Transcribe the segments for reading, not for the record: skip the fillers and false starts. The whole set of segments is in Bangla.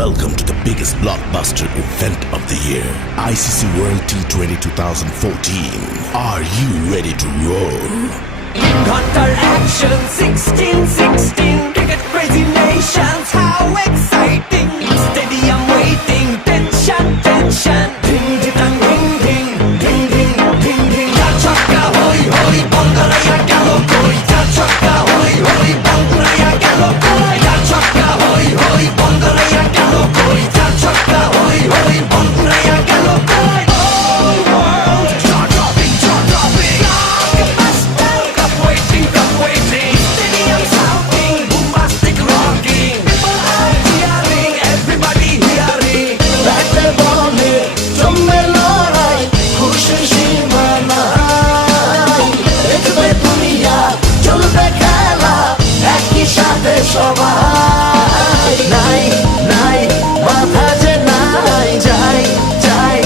Welcome to the biggest blockbuster event of the year, ICC World T20 2014. Are you ready to roll? Counter action 16-16 cricket crazy nations, how exciting! Stadium waiting, tension, tension. Ding ding ding ding ding ding ding ding. Cha chaka hoy hoy, Bangalaya gelo koi. Cha chaka hoy hoy, Bangalaya gelo koi. Cha chaka hoy hoy, Bangalaya gelo koi. Cha chaka hoy hoy, Bangalaya gelo koi. Oh world, jaw dropping, jaw dropping. Blockbuster, cup waiting, cup waiting. Stadium shouting, bombastic rocking. People are cheering, everybody hearing. ব্যাটে বলে জমবে লড়াই, খুশির সীমা নাই। দেখবে দুনিয়া, চলবে খেলা, একই সাথে সবাই। নাই নাই মাথা যে নাই, যাই যাই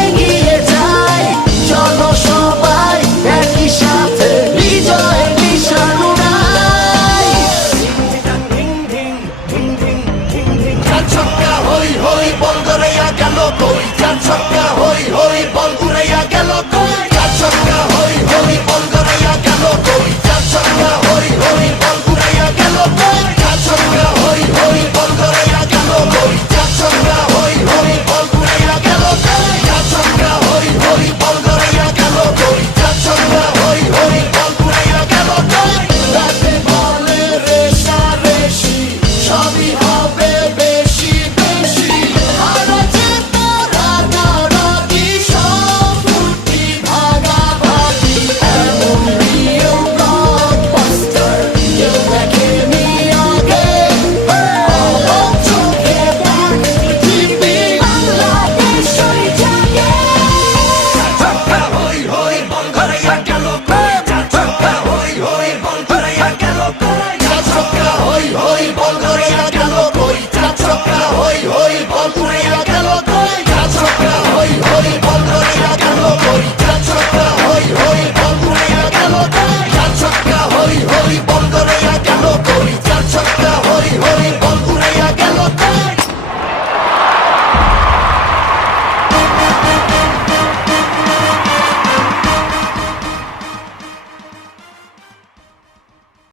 এগিয়ে যাই। চলো সবাই একই সাথে, বিজয়ের নিশান উড়াই। Ding ding ding ding ding ding. চার ছক্কা হই হই, বল গড়াইয়া গেল কই। চার ছক্কা হই হই, বল উড়াইয়া